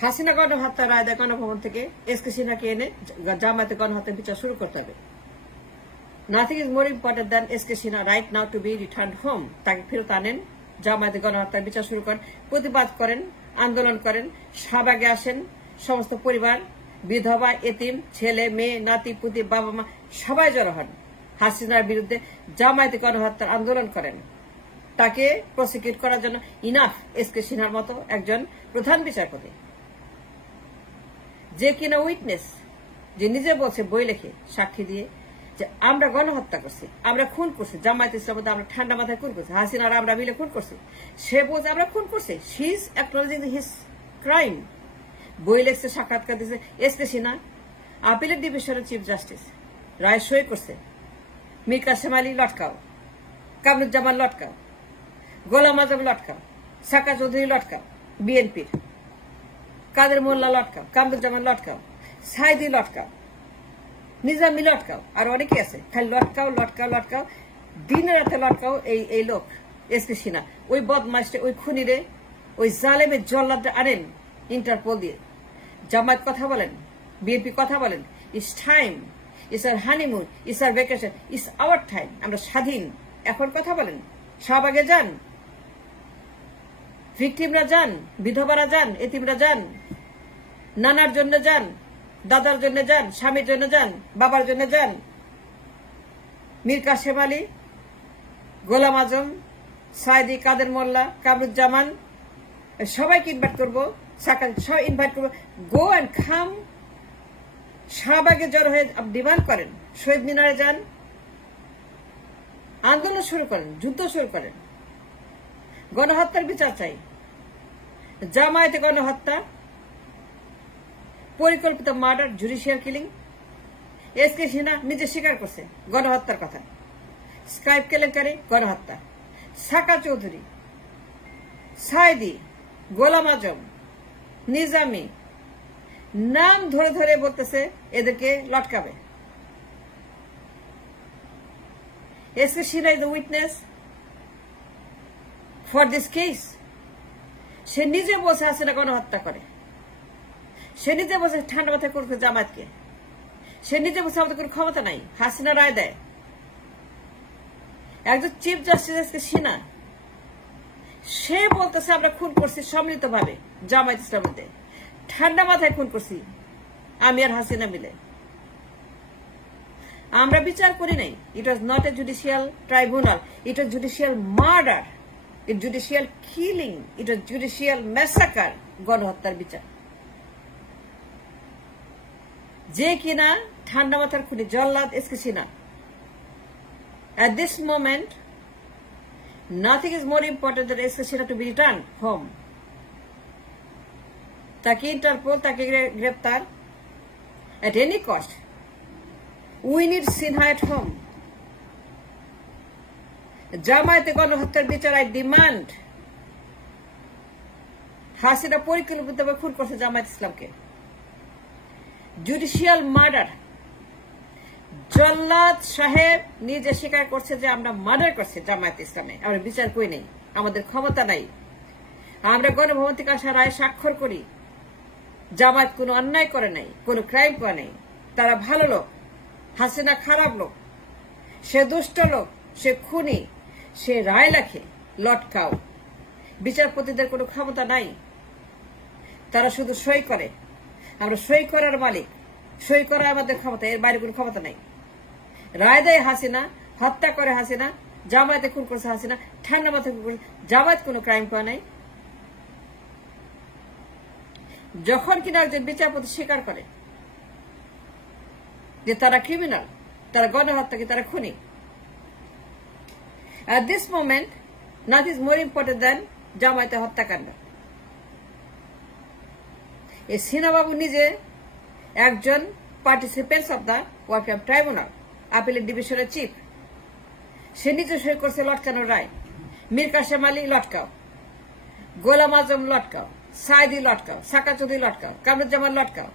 হাসিনা গণহত্যা রায় দেয় গণভবন থেকে এসকে সিনহাকে এনে জামায়াতে গণহত্যার বিচার শুরু করতে হবে। Nothing is more important than SK Sinha right now to be return home. তাকে ফেরত আনেন, জামায়াতে গণহত্যার বিচার শুরু করেন, প্রতিবাদ করেন, আন্দোলন করেন, শাহবাগে আসেন। সমস্ত পরিবার, বিধবা, এতিম, ছেলে মেয়ে, নাতি পুতি, বাবা মা সবাই জড়ো হন। হাসিনার বিরুদ্ধে জামায়াতে গণহত্যার আন্দোলন করেন। তাকে প্রসিকিউট করার জন্য ইনাফ এসকে সিনহার মতো একজন প্রধান বিচারপতি, যে কিনা উইটনেস, যে নিজে বলছে বই লিখে সাক্ষী দিয়ে যে আমরা গণহত্যা করছি, আমরা খুন করছি, জামায়াত ইসলামে আমরা ঠান্ডা মাথায় খুন করছি, হাসিনার আমরা মিলে খুন করছি। সে বলছে আমরা খুন করছি, শি ইজ অ্যাকনোলেজিং হিজ ক্রাইম। বই লেখছে, সাক্ষাৎকার দিচ্ছে। এসকে সিনহা আপিলের ডিভিশনের চিফ জাস্টিস, রায় সই করছে। মীর কাসেম আলী লটকাও, কামরুজ্জামান লটকাও, গোলাম আজম লটকাও, সাকা চৌধুরী লটকাও বিএনপির, কাদের মোল্লা লটকাও, কামরুজ্জামান লটকাও, সাইদি লটকাও, নিজামি লটকাও, আর অনেকে আছে। খালি লটকাও লটকাও লটকাও, দিনে রাতে লটকাও। এই লোক এসকে সিনহা ওই বদমাইশে, ওই খুনিরে, ওই জালেমের জল্লাদটা আনেন ইন্টারপোল দিয়ে। জামায়াত কথা বলেন, বিএনপি কথা বলেন, it's time, it's our honeymoon, it's our vacation, it's our time, আমরা স্বাধীন। এখন কথা বলেন, শাহবাগে যান, ভিকটিমরা যান, বিধবারা যান, এতিমরা যান, নানার জন্য যান, দাদার জন্য যান, স্বামীর জন্য যান, বাবার জন্য যান। মীর কাসেম আলী, গোলাম আজম, সাইদি, কাদের মোল্লা, কামরুজ্জামান সবাইকে ইনভাইট করবো, সবাই ইনভাইট করবো। গো অ্যান্ড কাম। শাহবাগে জড়ো হয়ে ডিমান্ড করেন, শহীদ মিনারে যান, আন্দোলন শুরু করেন, যুদ্ধ শুরু করেন। গণহত্যার বিচার চাই। জামায়াতে গণহত্যা, পরিকল্পিত murder, judicial killing. SK Sinha নিজে স্বীকার করছে গণহত্যার কথা। স্কাইপ কেলেঙ্কারি, গণহত্যা। সাকা চৌধুরী, সাইদি, গোলাম আজম, নিজামি নাম ধরে ধরে বলতেছে এদেরকে লটকাবে। SK Sinha is the witness for this case. সে নিজে বসে হাসিনা গণহত্যা করে, সে নিজে বসে ঠান্ডা মাথায় করতে জামায়াতকে, সে নিজে বসে আমাদের কোনো ক্ষমতা নাই। হাসিনা রায় দেয়, একজন চিফ জাস্টিস এসকে সিনহা, সে বলতেছে আমরা খুন করছি সম্মিলিতভাবে, জামায়াত ইসলামীতে ঠান্ডা মাথায় খুন করছি আমি আর হাসিনা মিলে। আমরা বিচার করি নাই। It was not a judicial tribunal, it was judicial murder, it judicial killing, it was judicial massacre. গণহত্যার বিচার, যে কিনা ঠান্ডা মাথার খুনি জল্লাদ SK Sinha. At this moment, nothing is more important than SK Sinha to be returned home. তাকে Interpol, তাকে গ্রেপ্তার at any cost. We need Sinha at home. জামায়াতে গণহত্যার বিচার I demand. হাসিনা পরিকল্পিতভাবে খুন করছে জামায়াত ইসলামকে। জুডিশিয়াল মার্ডার, জল্লাদ সাহেব নিজে স্বীকার করছে যে আমরা মার্ডার করছি জামায়াত ইসলামে, আমরা বিচার করি নাই, আমাদের ক্ষমতা নাই। আমরা গণভবন থেকে আসা রায় স্বাক্ষর করি। জামায়াত কোনো অন্যায় করে নাই, কোনো ক্রাইম করে নাই, তারা ভালো লোক। হাসিনা খারাপ লোক, সে দুষ্ট লোক, সে খুনি, সে রায় লেখে, লটকাও। বিচারপতিদের কোনো ক্ষমতা নাই, তারা শুধু সই করে। আমরা সই করার মালিক, সই করা আমাদের ক্ষমতা, এর বাইরে কোনো ক্ষমতা নাই। রায় দেয় হাসিনা, হত্যা করে হাসিনা, জামায়াতে খুন করছে হাসিনা, ঠান্ডা মাথায় খুন করছে। জামায়াত কোনো ক্রাইম করে নাই। যখন কিনা একজন বিচারপতি স্বীকার করে যে তারা ক্রিমিনাল, তারা গণহত্যাকে, তারা খুনি, at this moment nothing is more important than জামায়াতে হত্যাকাণ্ড। এই সিনহাবাবু নিজে একজন participants of the warfare tribunal, আপিলের ডিভিশনের চিফ। সে নিজে সই করছে লটকানোর রায়। মীর কাসেম আলী লটকাও, গোলাম আজম লটকাও, সাইদি লটকাও, সাকা চৌধুরী লটকাও, কামরুজ্জামান লটকাও,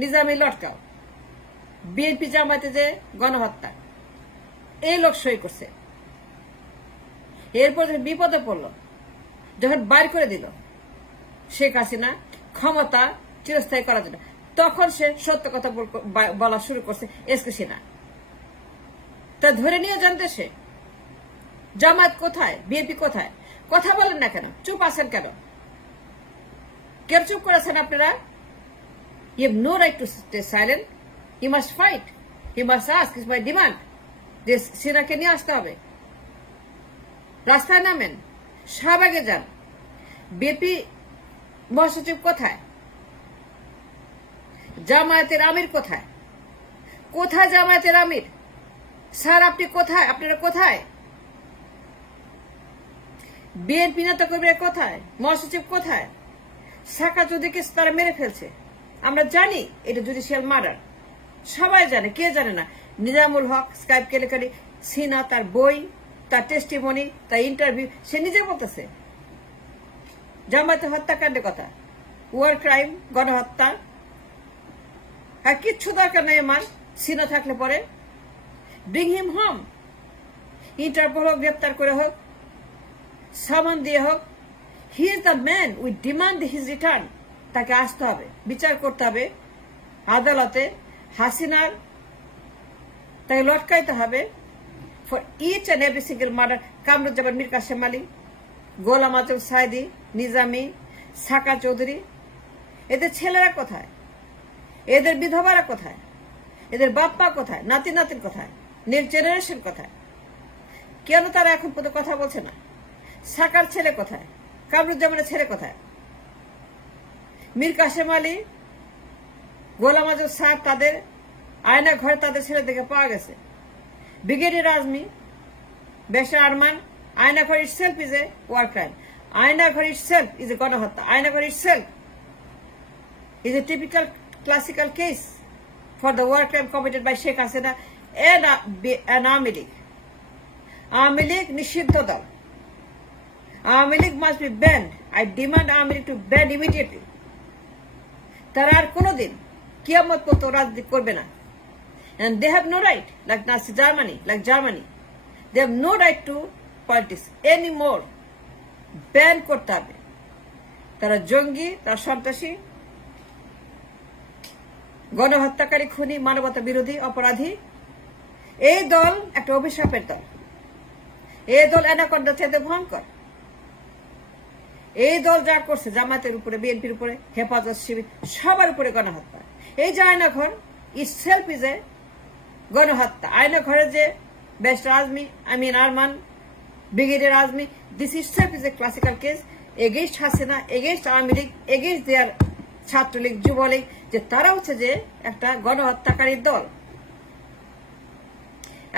নিজামি লটকাও। বিএনপি জামায়াতে যে গণহত্যা, এই লোক সই করছে। এরপর যখন বিপদে পড়ল, যখন বাইর করে দিল শেখ হাসিনা, ক্ষমতা চিরস্থায়ী করার জন্য। তখন সে সত্য কথা বলা শুরু করছে এসকে সিনহা। তা ধরে নিয়ে জানতে সে জামায়াত কোথায়, বিএনপি কোথায়, কথা বলেন না কেন, চুপ আছেন কেন, কেন চুপ করেছেন আপনারা? You have no right to stay silent. You must fight. You must ask. It's my demand. যে সিনহাকে নিয়ে আসতে হবে। রাস্তায় নামেন, শাহবাগে যান। বিএনপি মহাসচিব কোথায়? জামায়াতের আমির কোথায়? কোথায় জামায়াতের আমির? স্যার আপনি কোথায়? আপনারা কোথায়? বিএনপি নেতা কর্মীরা কোথায়? মহাসচিব কোথায়? সাকা চৌধুরীকে তারা মেরে ফেলছে। আমরা জানি এটা জুডিশিয়াল মার্ডার, সবাই জানে, কে জানে না? নিজামুল হক স্কাইপ কেলেঙ্কারি, সিনহা তার বই, তার টেস্টিমনি, তার ইন্টারভিউ, সে নিজে বলতেছে জামায়াতের হত্যাকাণ্ডের কথা, ওয়ার ক্রাইম, গণহত্যা। হ্যাঁ, কিচ্ছু দরকার নেই আমার সিনহা থাকলে পরে। ব্রিং হিম হোম, ইন্টারপোল হোক, গ্রেপ্তার করে হোক, সামান দিয়ে হোক। He is the man, we demand his return. তাকে আসতে হবে, বিচার করতে হবে আদালতে। হাসিনার তাকে লটকাইতে হবে for each and every single murder. Kamruzzaman, Mir Kasem Ali, Golam Azam Saidi, Nizami, Saka Chowdhury, এদের ছেলেরা কোথায়? এদের বিধবারা কোথায়? এদের বাপ্পা কোথায়? নাতি নাতির কোথায়? নেক্সট জেনারেশন কোথায়? কেন তারা এখন পর্যন্ত কথা বলছে না? সাকার ছেলে কোথায়? কামরুজ্জামানের ছেলে কোথায়? মীর কাসেম আলী, গোলাম আজম সাহ, তাদের আয়না ঘরে তাদের ছেলেদেরকে পাওয়া গেছে। Brigadier Azmi, বেশার Arman, Ayna Ghar itself is a war crime. Ayna Ghar itself is a গণহত্যা। Ayna Ghar itself is a typical classical case for the war crime committed by Sheikh Hasina and Awami League. Awami League নিষিদ্ধ দল। Awami League must be banned. I demand Awami League to banned immediately. তারা আর কোনোদিন কিয়ামত পর্যন্ত রাজনীতি করবে না। And they have no right, like Nazi Germany, they have no right to politics anymore. Ban করতে হবে। তারা জঙ্গি, তারা সন্ত্রাসী, গণহত্যাকারী, খুনি, মানবতা বিরোধী, অপরাধী। এই দল একটা অভিশাপের দল। এই দল অ্যানাকন্ডা চেয়ে ভয়ঙ্কর। এই দল যা করছে জামায়াতের উপরে, বিএনপির উপরে, হেফাজত শিবির, সবার উপরে গণহত্যা। এই যে আয়নাঘর ইটসেলফ ইজ এ গণহত্যা। আয়নাঘরের যে best Azmi, Arman, brigadier Azmi, this itself is a classical case against Hasina, against Awami League, against their Chhatra League, Jubo League, যে তারা হচ্ছে যে একটা গণহত্যাকারীর দল।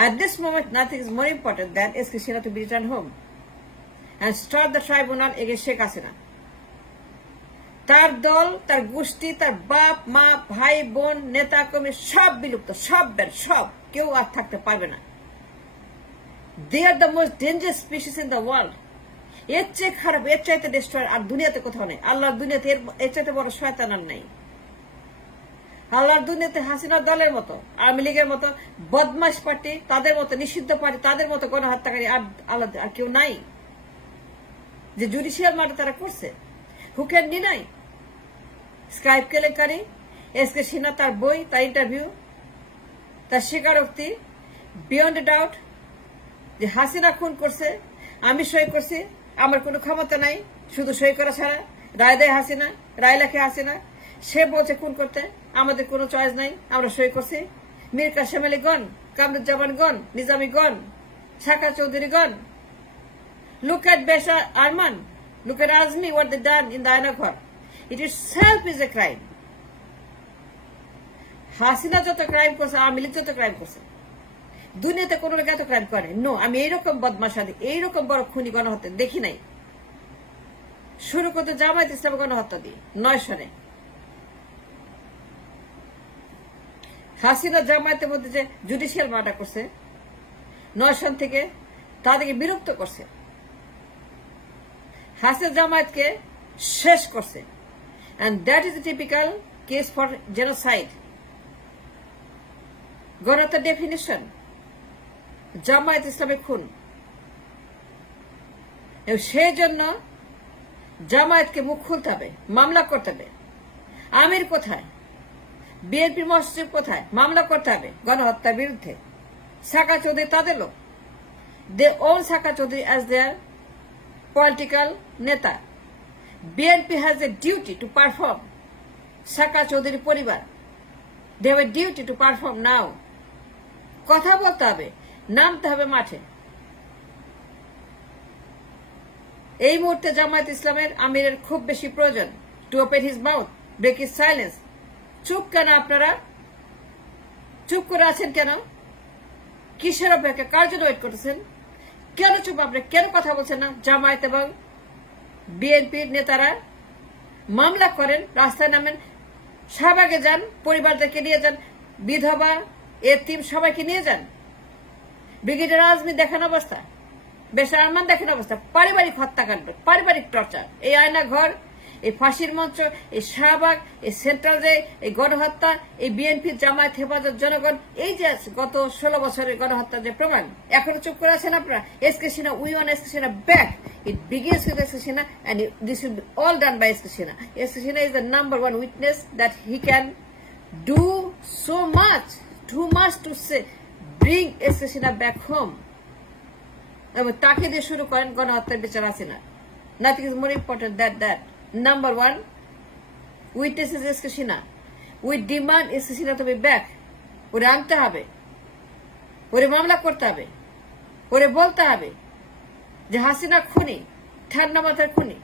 At this moment, nothing is more important than SK Sinha to be returned home and start the tribunal against Sheikh Hasina. তার দল, তার গোষ্ঠী, তার বাপ মা, ভাই বোন, নেতা কর্মী সব বিলুপ্ত, সব ব্যান, সব, কেউ আর থাকতে পারবে না। They are the most dangerous species in the world. এর চেয়ে খারাপ, এর চাইতে ডিস্ট্রয়ার আর দুনিয়াতে কোথাও নেই। আল্লাহর দুনিয়াতে এর চাইতে বড় শয়তান আর নেই। আল্লাহর দুনিয়াতে হাসিনার দলের মতো, আওয়ামী লীগের মতো বদমাশ পার্টি, তাদের মতো নিষিদ্ধ পার্টি, তাদের মতো গণহত্যাকারী আর আল্লাহ আর কেউ নাই। যে জুডিশিয়াল মার্ডার তারা করছে, হু ক্যান ডিনাই? স্কাইপ কেলেঙ্কারি, এসকে সিনহা তার বই, তার ইন্টারভিউ, তার স্বীকারোক্তি, বিয়ন্ড ডাউট যে হাসিনা খুন করছে, আমি সই করছি, আমার কোনো ক্ষমতা নাই, শুধু সই করা ছাড়া। রায় দেয় হাসিনা, রায় লেখে হাসিনা, সে বলছে খুন করতে, আমাদের কোনো চয়েস নাই, আমরা সই করছি। মীর কাসেম আলী গন, কামরুজ্জামান গন, নিজামী গন, সাকা চৌধুরী গন। Look at Besha Arman, look at Azmi, what they done in the Ainaghar. It itself is a crime. Hasina যত ক্রাইম করছে, আওয়ামী লীগ যত ক্রাইম করছে, দুনিয়াতে কোন লোক এত ক্রাইম করে নো। আমি এইরকম বদমাশাদি, এইরকম বড় খুনি গণহত্যা দেখি নাই। শুরু করতে জামায়াত ইসলাম গণহত্যা দিয়ে 9 সনে। হাসিনা জামায়াতের মধ্যে যে জুডিশিয়াল মার্ডার করছে 9 সন থেকে, তাদেরকে বিরক্ত করছে। হাসিনা জামায়াতকে শেষ করছে। And that is a typical case for genocide. গণহত্যার ডেফিনিশন জামায়াত ইসলামের খুন। সেই জন্য জামায়াতকে মুখ খুলতে হবে, মামলা করতে হবে। আমির কোথায়, বিএনপি মহাসচিব কোথায়? মামলা করতে হবে গণহত্যার বিরুদ্ধে। সাকা চৌধুরী তাদের লোক, they own Saka Chowdhury as their political নেতা। BNP has a duty to perform. Saka Chowdhury পরিবার, they have a duty to perform now. কথা বলতে হবে, নামতে হবে মাঠে। এই মুহূর্তে জামায়াত ইসলামের আমিরের খুব বেশি প্রয়োজন to open his mouth, break his silence. চুপ কেন আপনারা? চুপ করে আছেন কেন? কিসের অপেক্ষা? কার জন্য ওয়েট করতেছেন? কেন চুপ? আপনি কেন কথা বলছেন না? জামায়াত এবং বিএনপির নেতারা মামলা করেন, রাস্তায় নামেন, শাহবাগে যান, পরিবারদেরকে নিয়ে যান, বিধবা এতিম সবাইকে নিয়ে যান। ব্রিগেডিয়ার আজমি দেখেন অবস্থা, বেশার আরমান দেখেন অবস্থা, পারিবারিক হত্যাকাণ্ড, পারিবারিক টর্চার, এই আয়না ঘর, এই ফাঁসির মঞ্চ, এই শাহবাগ, এই সেন্ট্রাল জে, এই গণহত্যা, এই বিএনপি জামায়াত হেফাজত জনগণ, এই যে গত 16 বছরের গণহত্যার যে প্রমাণ, এখনো চুপ করে আছেন আপনারা? SK Sinha, we want SK Sinha back. It begins with SK Sinha and this will be all done by SK Sinha. SK Sinha is the #1 witness that he can do so much, too much to say, bring SK Sinha back home. এবং তাকে দিয়ে শুরু করেন গণহত্যার বিচার আছে না। Nothing is more important than that. #1 witness is SK Sinha. We demand SK Sinha to be back. ওরে আনতে হবে, ওরে মামলা করতে হবে, ওরে বলতে হবে যে হাসিনা খুনি, ঠান্ডা মাথার খুনি,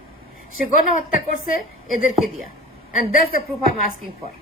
সে গণহত্যা করছে এদেরকে দিয়া। And that's the proof I'm asking for.